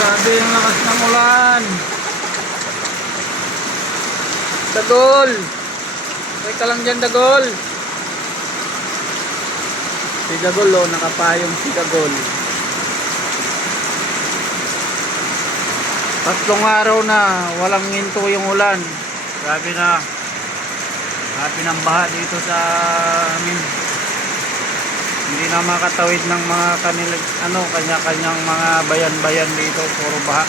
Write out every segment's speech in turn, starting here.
Grabe yung lakas ng ulan. Dagol! Teka lang dyan, Dagol. Si Dagol, oh, nakapayong si Dagol. Tatlong araw na, walang hinto yung ulan. Grabe na. Grabe ng baha dito sa amin. Na makatawid ng mga kanilang, ano, kanya-kanyang mga bayan-bayan dito. Puro baha.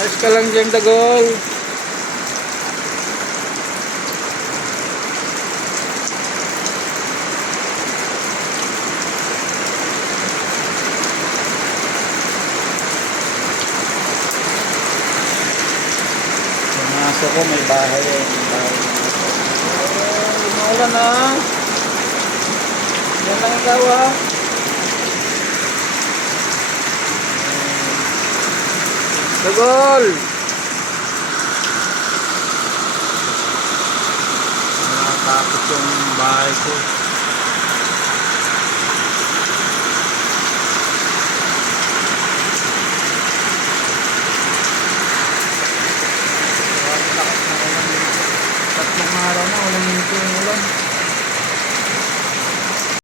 Ayos ka lang dyan, Dagol. Aso ko may bahay eh. Umuulan na. Yan lang ikaw ah. Dagol! Nakakapit yung bahay ko. doing